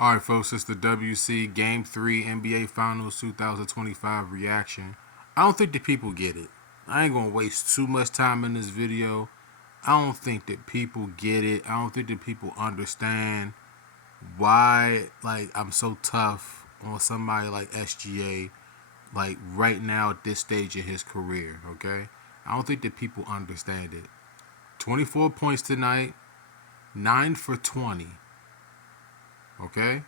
All right, folks, it's the WC Game 3 NBA Finals 2025 reaction. I don't think that people get it. I ain't gonna waste too much time in this video. I don't think that people get it. I don't think that people understand why, like, I'm so tough on somebody like SGA, like, right now at this stage in his career, okay? I don't think that people understand it. 24 points tonight, 9 for 20, okay?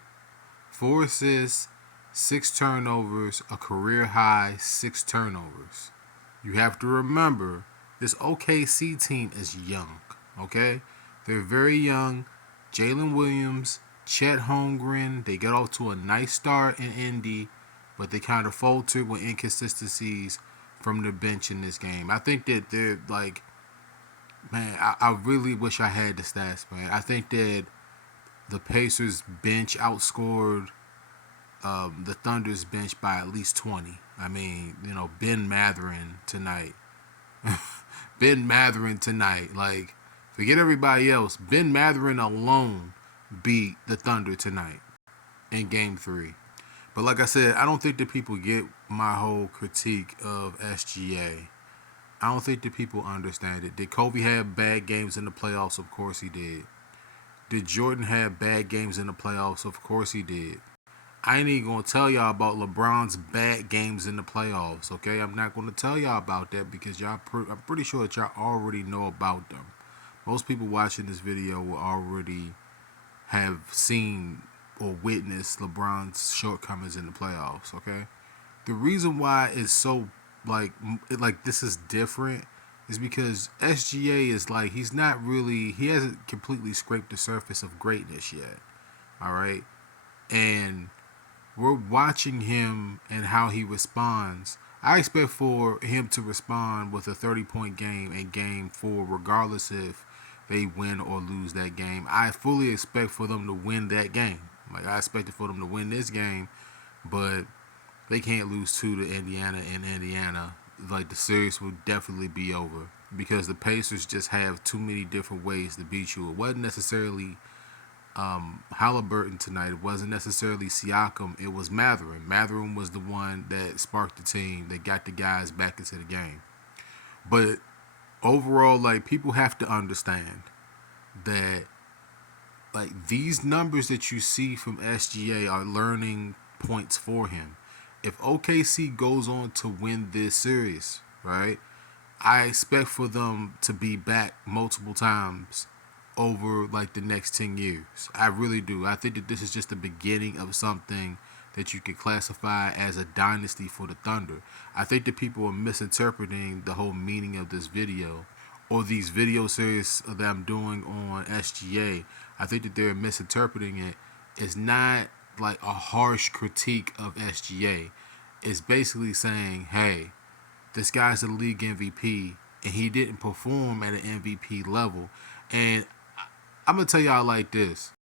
4 assists, 6 turnovers, a career high 6 turnovers. You have to remember this OKC team is young, okay? They're very young. Jalen Williams, Chet Holmgren, they got off to a nice start in Indy, but they kind of faltered with inconsistencies from the bench in this game. I think that they're like, man, I really wish I had the stats, man. I think that the Pacers bench outscored the Thunder's bench by at least 20. I mean, Ben Matherin tonight. Ben Matherin tonight. Like, forget everybody else. Ben Matherin alone beat the Thunder tonight in game 3. But like I said, I don't think that people get my whole critique of SGA. I don't think that people understand it. Did Kobe have bad games in the playoffs? Of course he did. Did Jordan have bad games in the playoffs? Of course he did. I ain't even gonna tell y'all about LeBron's bad games in the playoffs. Okay, I'm not gonna tell y'all about that because I'm pretty sure that y'all already know about them. Most people watching this video will already have seen or witnessed LeBron's shortcomings in the playoffs. Okay, the reason why it's so like this is different is because SGA is like he hasn't completely scraped the surface of greatness yet. All right, and we're watching him and how he responds. I expect for him to respond with a 30-point game in game 4, regardless if they win or lose that game. I fully expect for them to win that game. Like, I expected for them to win this game, but they can't lose 2 to Indiana in Indiana. Like, the series will definitely be over because the Pacers just have too many different ways to beat you. It wasn't necessarily Halliburton tonight. It wasn't necessarily Siakam. It was Matherin. Matherin was the one that sparked the team, that got the guys back into the game. But overall, like, people have to understand that, like, these numbers that you see from SGA are learning points for him. If OKC goes on to win this series, right, I expect for them to be back multiple times over like the next 10 years. I really do. I think that this is just the beginning of something that you could classify as a dynasty for the Thunder. I think that people are misinterpreting the whole meaning of this video or these video series that I'm doing on SGA. I think that they're misinterpreting it. It's not like a harsh critique of SGA. It's basically saying, hey, this guy's a league MVP and he didn't perform at an MVP level. And I'm going to tell y'all like this.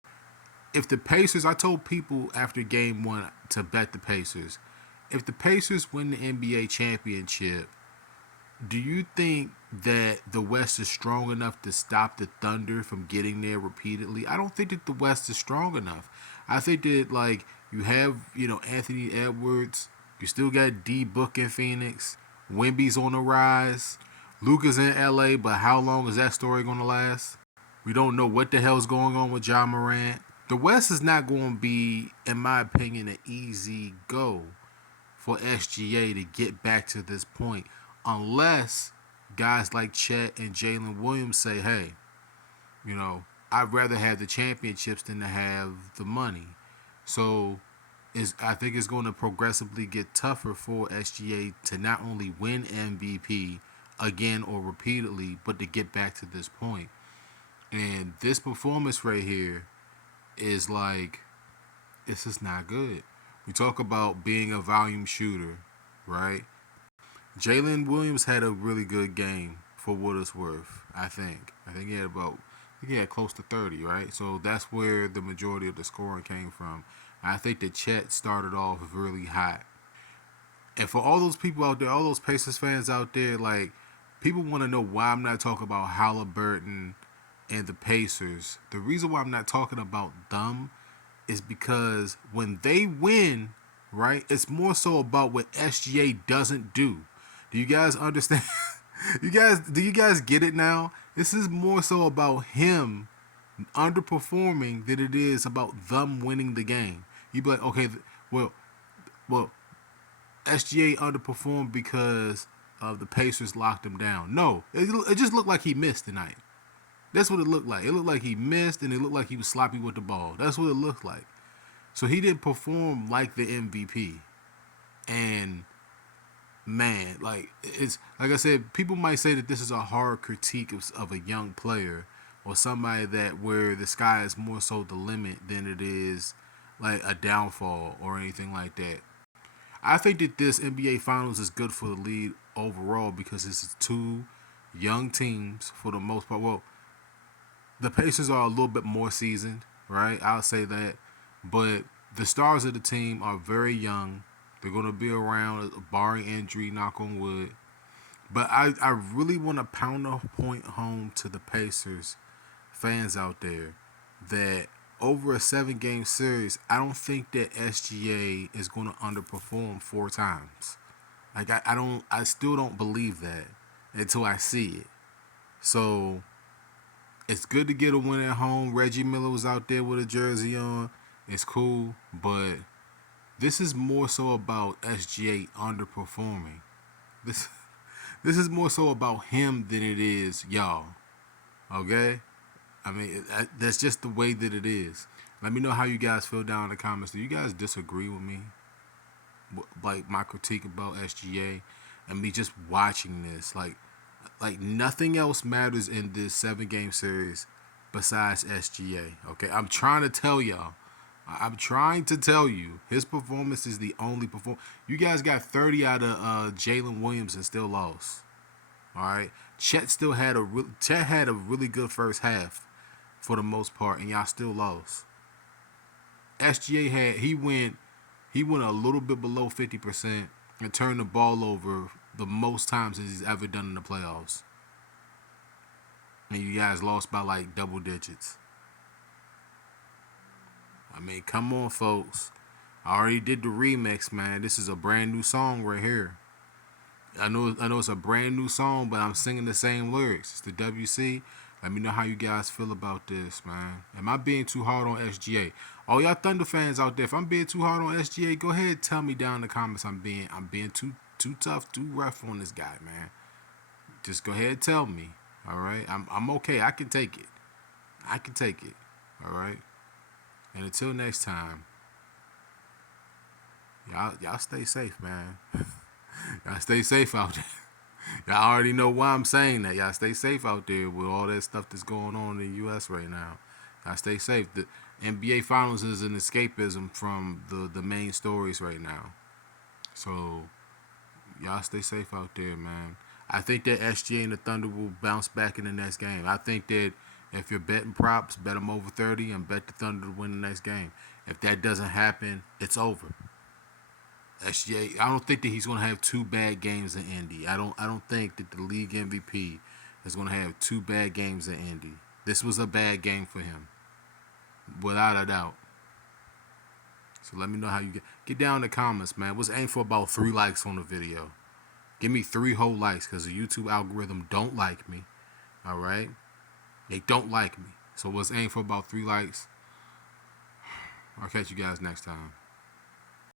If the Pacers, I told people after game 1 to bet the Pacers. If the Pacers win the NBA championship, do you think that the West is strong enough to stop the Thunder from getting there repeatedly? I don't think that the West is strong enough. I think that, like, you have, Anthony Edwards. You still got D Book in Phoenix. Wemby's on the rise. Luka's in LA, but how long is that story going to last? We don't know what the hell's going on with John Morant. The West is not going to be, in my opinion, an easy go for SGA to get back to this point unless guys like Chet and Jalen Williams say, hey, I'd rather have the championships than to have the money. So I think it's going to progressively get tougher for SGA to not only win MVP again or repeatedly, but to get back to this point. And this performance right here is like, it's just not good. We talk about being a volume shooter, right? Jalen Williams had a really good game for what it's worth, I think. He had close to 30, right? So that's where the majority of the scoring came from. I think that Chet started off really hot. And for all those people out there, all those Pacers fans out there, like, people want to know why I'm not talking about Halliburton and the Pacers. The reason why I'm not talking about them is because when they win, right, it's more so about what SGA doesn't do. Do you guys understand? Do you guys get it now? This is more so about him underperforming than it is about them winning the game. You be like, okay, well, well, SGA underperformed because of the Pacers locked him down. No, it just looked like he missed tonight. That's what it looked like. It looked like he missed, and it looked like he was sloppy with the ball. That's what it looked like. So he didn't perform like the MVP. And man, like it's like I said, people might say that this is a hard critique of a young player or somebody that where the sky is more so the limit than it is like a downfall or anything like that. I think that this NBA Finals is good for the league overall because it's two young teams for the most part. Well, the Pacers are a little bit more seasoned, right? I'll say that. But the stars of the team are very young. They're going to be around, barring injury, knock on wood. But I really want to pound a point home to the Pacers fans out there that over a 7-game series, I don't think that SGA is going to underperform 4 times. Like I still don't believe that until I see it. So it's good to get a win at home. Reggie Miller was out there with a jersey on. It's cool, but this is more so about SGA underperforming. This this is more so about him than it is y'all. Okay? I mean, that's just the way that it is. Let me know how you guys feel down in the comments. Do you guys disagree with me? Like my critique about SGA and me just watching this. Like nothing else matters in this 7-game series besides SGA. Okay? I'm trying to tell y'all. I'm trying to tell you, his performance is the only performance. You guys got 30 out of Jalen Williams and still lost. All right, Chet had a really good first half for the most part, and y'all still lost. SGA he went a little bit below 50% and turned the ball over the most times that he's ever done in the playoffs. And you guys lost by like double digits. I mean, come on, folks. I already did the remix, man. This is a brand new song right here. I know it's a brand new song, but I'm singing the same lyrics. It's the WC. Let me know how you guys feel about this, man. Am I being too hard on SGA? All y'all Thunder fans out there, if I'm being too hard on SGA, go ahead and tell me down in the comments I'm being too tough, too rough on this guy, man. Just go ahead and tell me. All right? I'm okay. I can take it. I can take it. All right? And until next time, y'all stay safe, man. Y'all stay safe out there. Y'all already know why I'm saying that. Y'all stay safe out there with all that stuff that's going on in the U.S. right now. Y'all stay safe. The NBA Finals is an escapism from the main stories right now. So y'all stay safe out there, man. I think that SGA and the Thunder will bounce back in the next game. I think that if you're betting props, bet them over 30 and bet the Thunder to win the next game. If that doesn't happen, it's over. SGA, I don't think that he's going to have 2 bad games in Indy. I don't think that the league MVP is going to have 2 bad games in Indy. This was a bad game for him, without a doubt. So let me know how you get down in the comments, man. Let's aim for about 3 likes on the video. Give me 3 whole likes because the YouTube algorithm don't like me. All right, they don't like me. So let's aim for about 3 likes. I'll catch you guys next time.